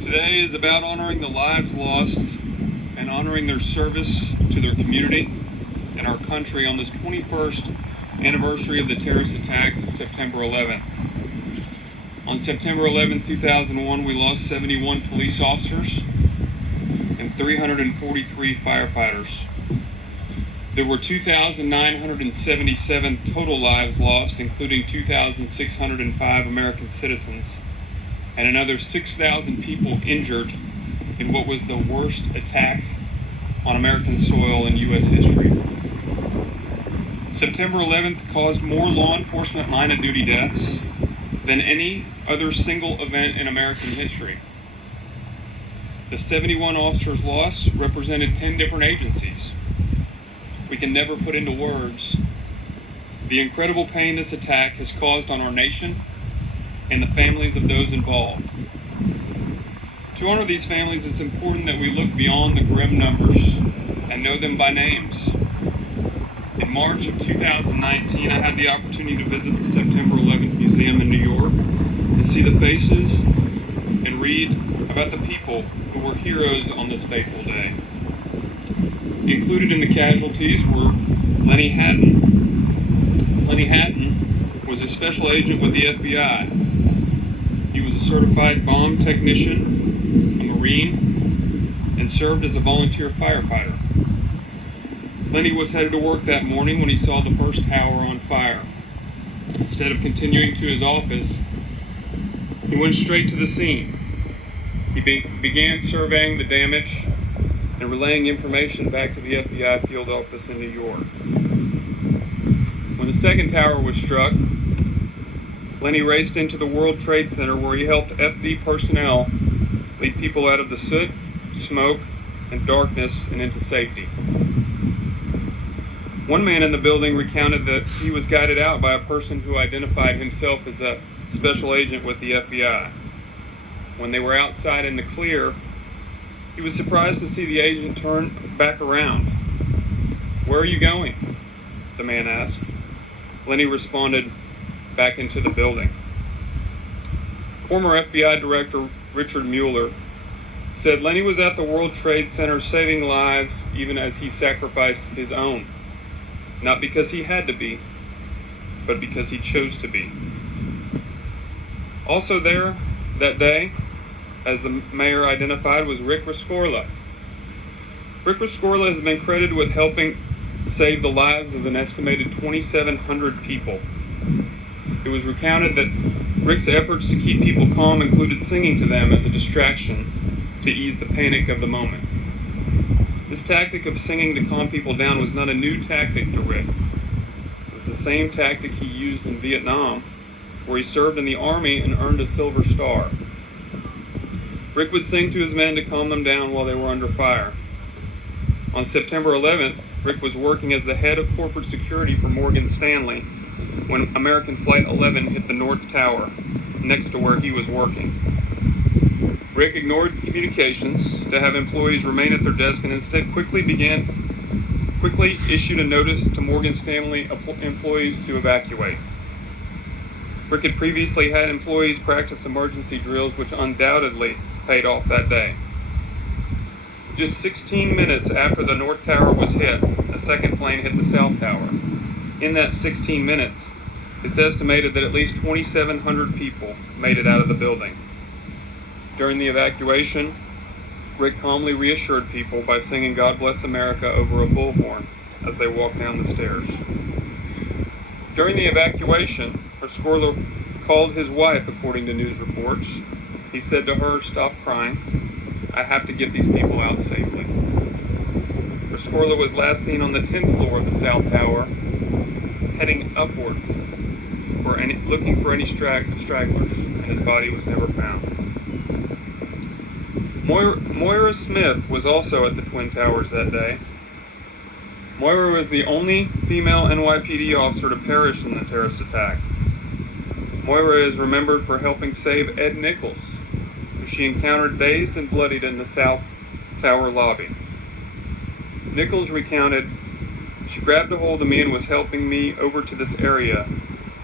Today is about honoring the lives lost and honoring their service to their community and our country on this 21st anniversary of the terrorist attacks of September 11th. On September 11, 2001, we lost 71 police officers and 343 firefighters. There were 2,977 total lives lost, including 2,605 American citizens, and another 6,000 people injured in what was the worst attack on American soil in U.S. history. September 11th caused more law enforcement line of duty deaths than any other single event in American history. The 71 officers lost represented 10 different agencies. We can never put into words the incredible pain this attack has caused on our nation and the families of those involved. To honor these families, it's important that we look beyond the grim numbers and know them by names. In March of 2019, I had the opportunity to visit the September 11th Museum in New York and see the faces and read about the people who were heroes on this fateful day. Included in the casualties were Lenny Hatton. Lenny Hatton was a special agent with the FBI. He was a certified bomb technician, a Marine, and served as a volunteer firefighter. Lenny was headed to work that morning when he saw the first tower on fire. Instead of continuing to his office, he went straight to the scene. He began surveying the damage and relaying information back to the FBI field office in New York. When the second tower was struck, Lenny raced into the World Trade Center where he helped FD personnel lead people out of the soot, smoke, and darkness and into safety. One man in the building recounted that he was guided out by a person who identified himself as a special agent with the FBI. When they were outside in the clear, he was surprised to see the agent turn back around. "Where are you going?" the man asked. Lenny responded, "Back into the building." Former FBI Director Richard Mueller said Lenny was at the World Trade Center saving lives even as he sacrificed his own. Not because he had to be, but because he chose to be. Also there that day, as the mayor identified, was Rick Riscorla. Rick Riscorla has been credited with helping save the lives of an estimated 2,700 people. It was recounted that Rick's efforts to keep people calm included singing to them as a distraction to ease the panic of the moment. This tactic of singing to calm people down was not a new tactic to Rick. It was the same tactic he used in Vietnam, where he served in the Army and earned a Silver Star. Rick would sing to his men to calm them down while they were under fire. On September 11th, Rick was working as the head of corporate security for Morgan Stanley when American Flight 11 hit the North Tower, next to where he was working. Rick ignored communications to have employees remain at their desk and instead quickly issued a notice to Morgan Stanley employees to evacuate. Rick had previously had employees practice emergency drills, which undoubtedly paid off that day. Just 16 minutes after the North Tower was hit, a second plane hit the South Tower. In that 16 minutes, it's estimated that at least 2,700 people made it out of the building. During the evacuation, Rick calmly reassured people by singing "God Bless America" over a bullhorn as they walked down the stairs. During the evacuation, Riscorla called his wife, according to news reports. He said to her, "Stop crying. I have to get these people out safely." Riscorla was last seen on the 10th floor of the South Tower, heading upward, looking for any stragglers, and his body was never found. Moira Smith was also at the Twin Towers that day. Moira was the only female NYPD officer to perish in the terrorist attack. Moira is remembered for helping save Ed Nichols, who she encountered dazed and bloodied in the South Tower lobby. Nichols recounted, "She grabbed a hold of me and was helping me over to this area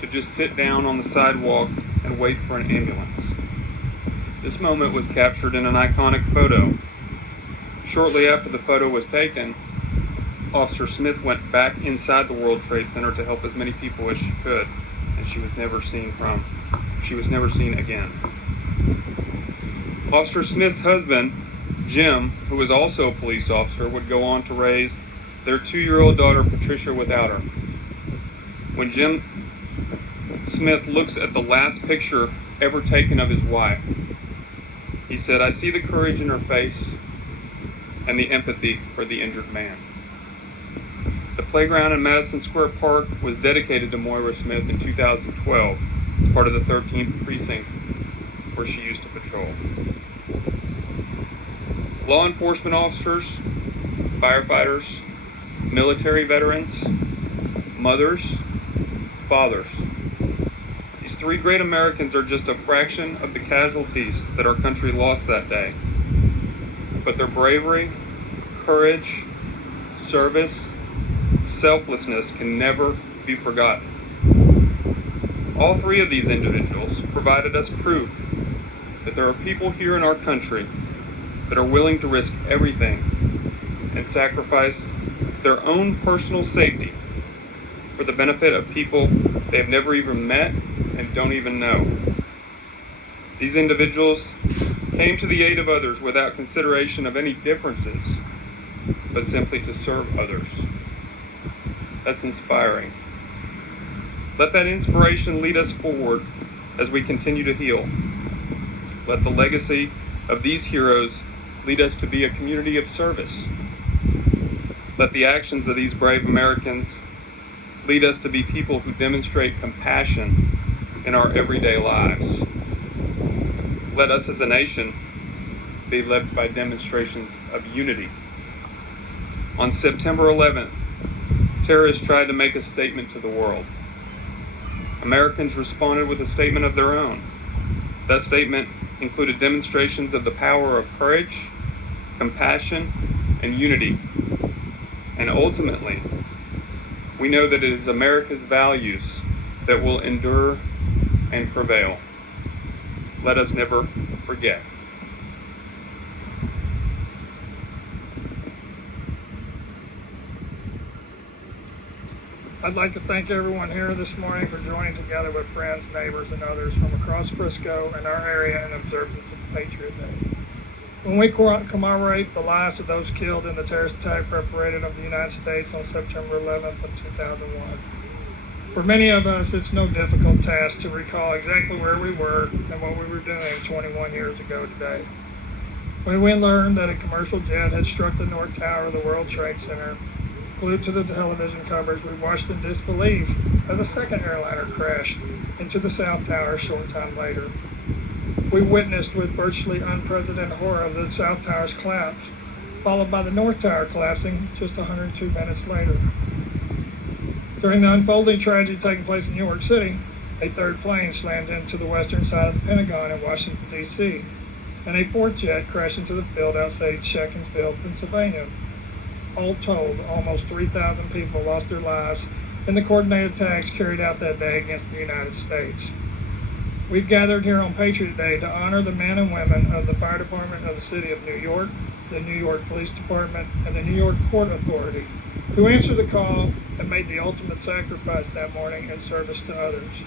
to just sit down on the sidewalk and wait for an ambulance." This moment was captured in an iconic photo. Shortly after the photo was taken, Officer Smith went back inside the World Trade Center to help as many people as she could, and she was never seen again. Officer Smith's husband, Jim, who was also a police officer, would go on to raise their 2-year-old daughter, Patricia, without her. When Jim Smith looks at the last picture ever taken of his wife, he said, "I see the courage in her face and the empathy for the injured man." The playground in Madison Square Park was dedicated to Moira Smith in 2012 as part of the 13th precinct where she used to patrol. Law enforcement officers, firefighters, military veterans, mothers, fathers. These 3 great Americans are just a fraction of the casualties that our country lost that day. But their bravery, courage, service, selflessness can never be forgotten. All 3 of these individuals provided us proof that there are people here in our country that are willing to risk everything and sacrifice their own personal safety for the benefit of people they have never even met and don't even know. These individuals came to the aid of others without consideration of any differences, but simply to serve others. That's inspiring. Let that inspiration lead us forward as we continue to heal. Let the legacy of these heroes lead us to be a community of service. Let the actions of these brave Americans lead us to be people who demonstrate compassion in our everyday lives. Let us as a nation be led by demonstrations of unity. On September 11th, terrorists tried to make a statement to the world. Americans responded with a statement of their own. That statement included demonstrations of the power of courage, compassion, and unity. And ultimately, we know that it is America's values that will endure and prevail. Let us never forget. I'd like to thank everyone here this morning for joining together with friends, neighbors, and others from across Frisco and our area in observance of Patriot Day. When we commemorate the lives of those killed in the terrorist attack perpetrated of the United States on September 11th of 2001, for many of us, it's no difficult task to recall exactly where we were and what we were doing 21 years ago today. When we learned that a commercial jet had struck the North Tower of the World Trade Center, glued to the television coverage, we watched in disbelief as a second airliner crashed into the South Tower a short time later. We witnessed with virtually unprecedented horror the South Tower's collapse, followed by the North Tower collapsing just 102 minutes later. During the unfolding tragedy taking place in New York City, a third plane slammed into the western side of the Pentagon in Washington, D.C., and a fourth jet crashed into the field outside Sheckinsville, Pennsylvania. All told, almost 3,000 people lost their lives in the coordinated attacks carried out that day against the United States. We've gathered here on Patriot Day to honor the men and women of the Fire Department of the City of New York, the New York Police Department, and the New York Port Authority, who answered the call and made the ultimate sacrifice that morning in service to others.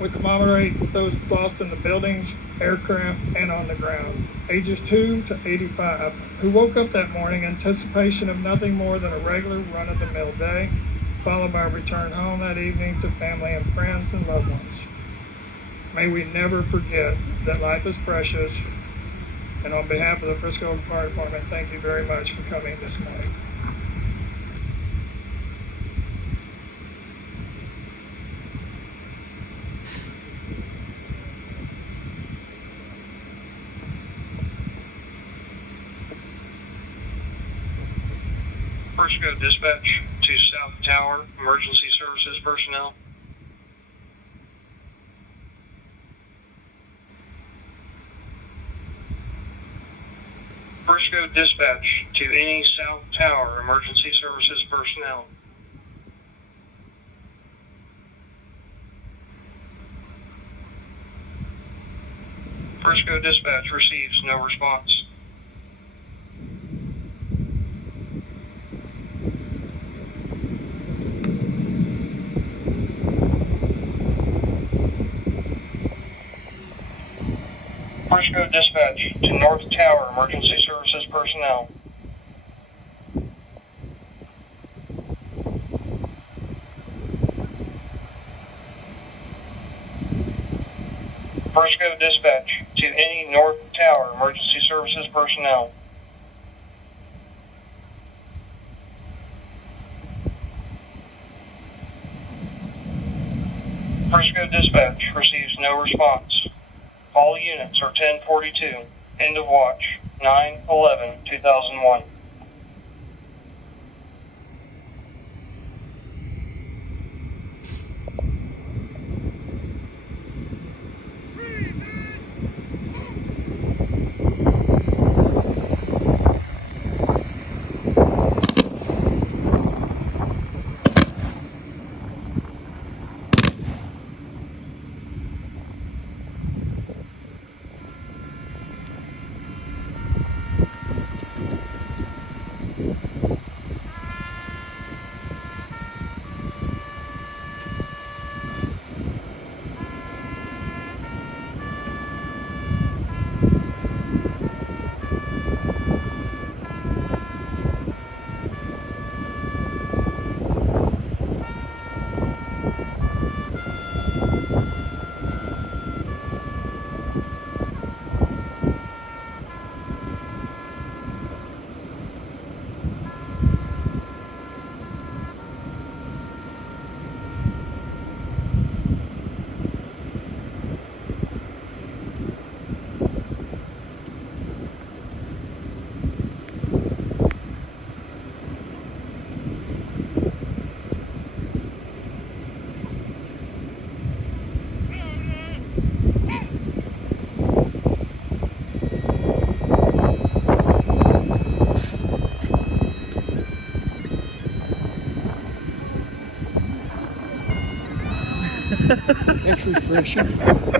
We commemorate those lost in the buildings, aircraft, and on the ground, ages 2 to 85, who woke up that morning in anticipation of nothing more than a regular run-of-the-mill day, followed by a return home that evening to family and friends and loved ones. May we never forget that life is precious, and on behalf of the Frisco Fire Department, thank you very much for coming this morning. Frisco Dispatch to South Tower, Emergency Services personnel. Frisco Dispatch to any South Tower, Emergency Services personnel. Frisco Dispatch receives no response. Frisco Dispatch to North Tower Emergency Services personnel. Frisco Dispatch to any North Tower Emergency Services personnel. Frisco Dispatch receives no response. All units are 1042. End of watch, 9/11/2001. It's refreshing.